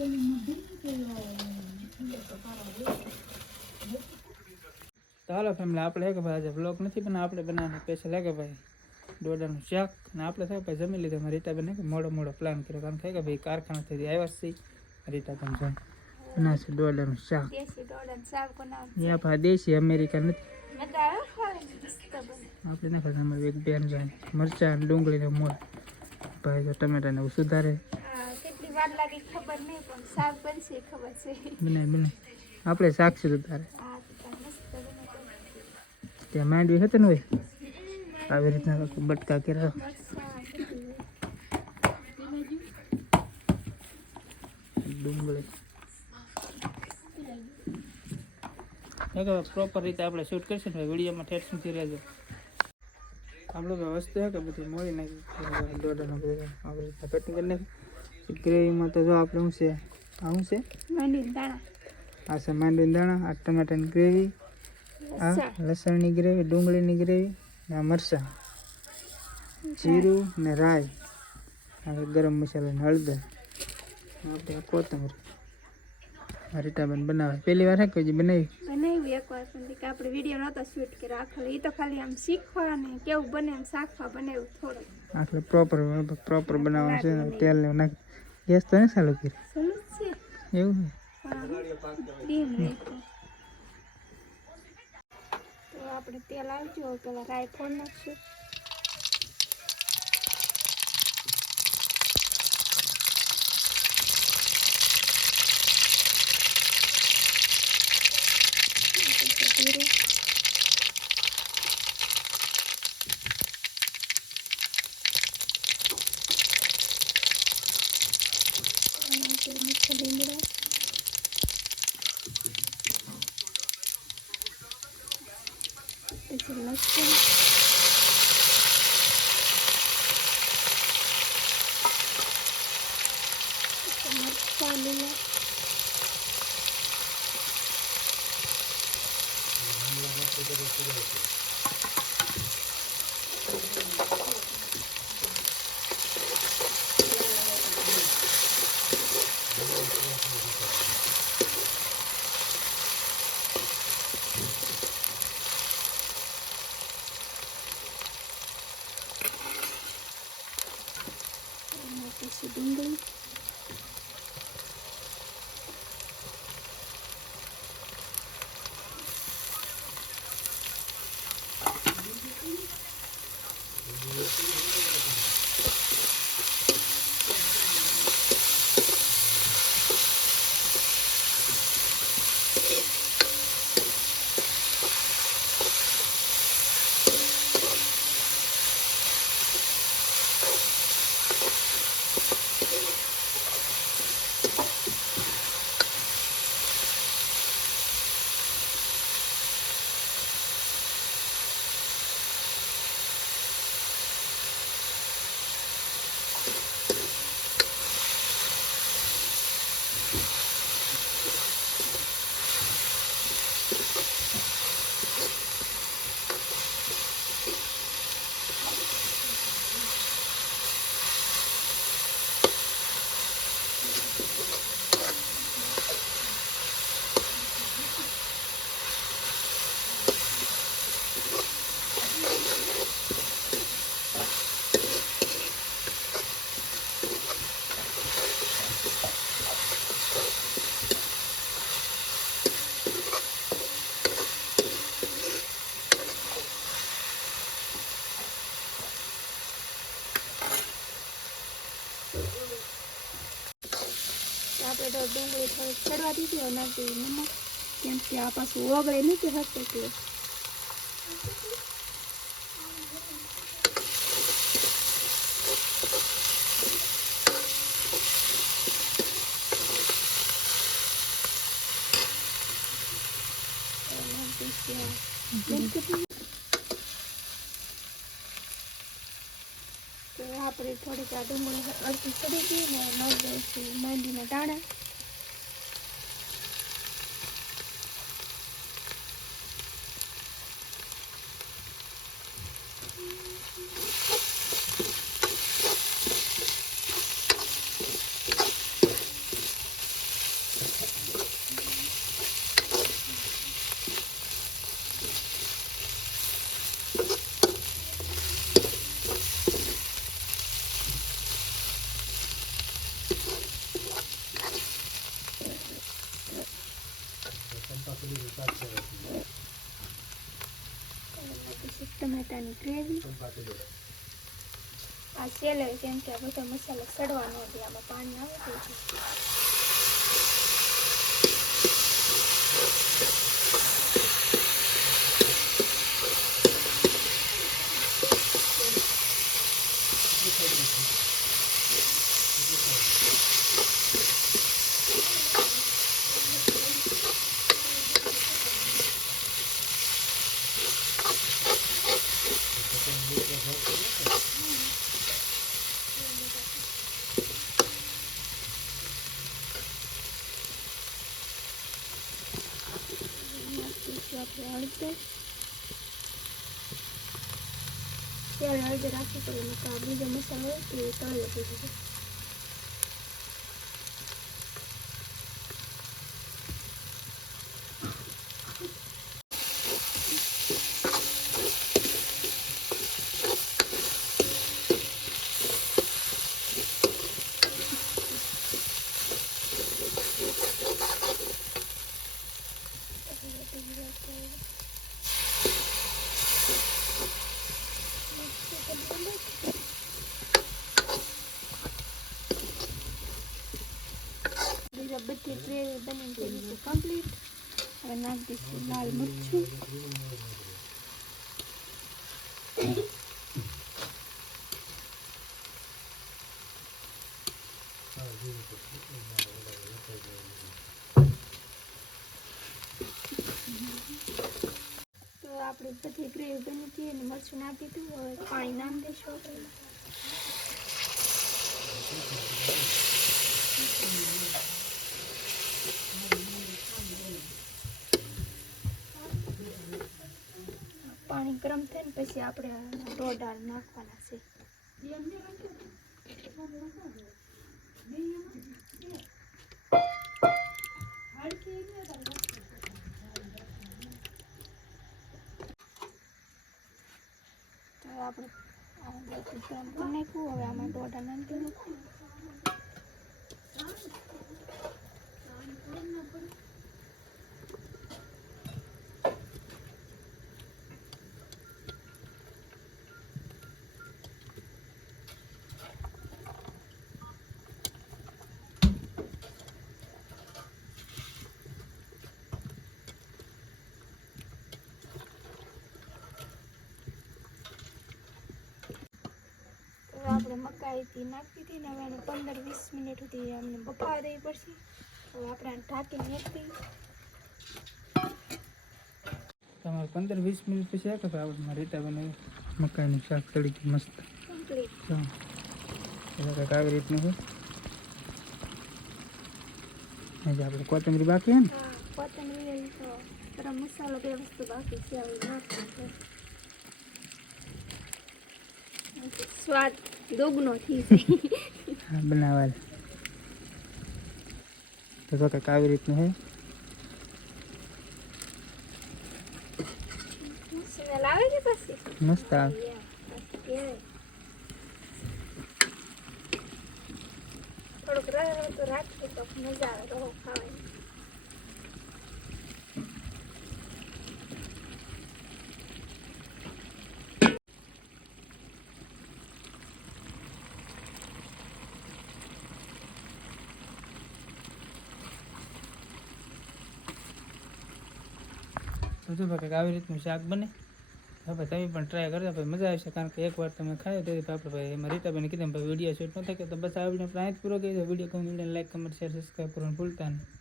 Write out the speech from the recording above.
તો હાલો ફેમિલી, આપણે હે કે ભાઈ આજે બ્લોગ નથી બનાવ, આપણે બનાવવાનું સ્પેશિયલ હે કે ભાઈ ડોડાનું શાક. ને આપણે થાય ભાઈ જમી લીધું. રીટાબેન કે મોડો પ્લાન કર્યો, કારણ કે ભાઈ કારખાનાથી આવ્યા છે રીટાબેન છે બનાવશે ડોડાનું શાક. ત્યાં ભાઈ દેશી અમેરિકા નથી આપણે ના ખાતા. અમારે એક બેન જાય મરચાં ડુંગળી ને મોળ ભાઈ તો ટમેટા ને સુધારે બનાય આપણે શાક છે તારે ત્યાં માંડવી હતી ને હોય આવી રીતના બટકા કર્યા ડુંગળી પ્રોપર રીતે આપણે શૂટ કરીશું ને વિડીયોમાં ઠેઠ સુધી રહેજો. આપણે વસ્તુ છે કે બધી મળી નાખી દોડાનો બધું આવી રીતના કટિંગ કરી નાખી. ગ્રેવીમાં તો જો આપણે શું છે આ શું છે માંડવીના દાણા, આ છે માંડવીના દાણા, આ ટમાટાની ગ્રેવી, આ લસણની ગ્રેવી, ડુંગળીની ગ્રેવી, આ મરચાં, જીરું ને રાઈ, આ ગરમ મસાલા ને હળદર, આપણે કોથમરી. રીટાબેન બનાવે પહેલી વાર હે કોઈ બનાવી એકવાર પણ આપણે વિડીયો નહોતો શૂટ કર્યો આખો. એ તો ખાલી આમ શીખવા ને કેવું બને એમ શાખવા બનાવ્યું થોડું. આખલે પ્રોપર બનાવવાનું છે. તેલ ને નાખી ગેસ તો નહીં ચાલુ કર્યું એવું તો આપણે તેલ આવજો પેલા રાઈ ફોડ નાખશું. પછી લસણ, મરચાં લીલા, પછી ડુંગળી, આપણે તો ડુંગળી થોડીક ચડવા દીધી નાખી નમક, કેમ કે આ પાછું ઓગળે નથી હશે એટલે. તો આપણે થોડીક આ ડુંગળી અડધી ચડી ગઈ ને નાખી દઈશું માંડવીના દાણા. ટમેટાની ગ્રેવી આ સેલેડ કેમ કે આ બધો મસાલો સડવા ન દે આમાં પાણી આવે તો આપણે હળદર ત્યારે હળદર રાખવી પડે તો આ બીજો મસાલો હોય તો એ તળે થઈ બધી ગ્રેવી બની ગઈ છે કમ્પ્લીટ. હવે નાખી દઈશું લાલ મરચું, તો આપણે બધી ગ્રેવી બની હતી અને મરચું નાખી દીધું. હવે પાણી નાખી દઈશું આપણે. પાણી ગરમ થાય ને પછી આપણે ડોડા નાખવાના છે. તો આપણે ગરમ કરી નાખ્યું. હવે આમાં ડોડા નાખી દઈશું. આપણે મકાઈથી નાખી હતી ને હવે એને 15-20 મિનિટ સુધી અમને બફાવા દેવી પડશે. હવે આપણે ઢાંકીને નાખી તમારે 15-20 મિનિટ પછી આ કે આપણે રીતા બનાવી મકાઈનું શાક તળીથી મસ્ત કમ્પ્લીટ. કંઈક આવી રીતનું છે. હજી આપણે કોથમરી બાકી હે ને? હા, કોથમરી તો ગરમ મસાલો બે વસ્તુ બાકી છે. હવે નાખી સ્વાદ દોગનો થઈ જાય. બનાવવા તો કંઈક આવી રીતનું છે. સ્મેલ આવે છે પછી મસ્ત આવે. થોડુંક રહે તો રાખીએ તો મજા આવે રહો ખાવાની. બધું કંઈક આવી રીતનું શાક બને. હવે તમે પણ ટ્રાય કરજો ભાઈ, મજા આવશે. કારણ કે એકવાર તમે ખાયો તેથી આપણે ભાઈ એમાં રીતાભાઈને કીધું ભાઈ વિડીયો શૂટ ન થાય કે તો બસ આ વિડીયો આપણે અહીં જ પૂરો કરી દો. વિડીયો ગમે લાઈક કમેન્ટ શેર સબસ્ક્રાઈબ કરવાનું ભૂલતા નહીં.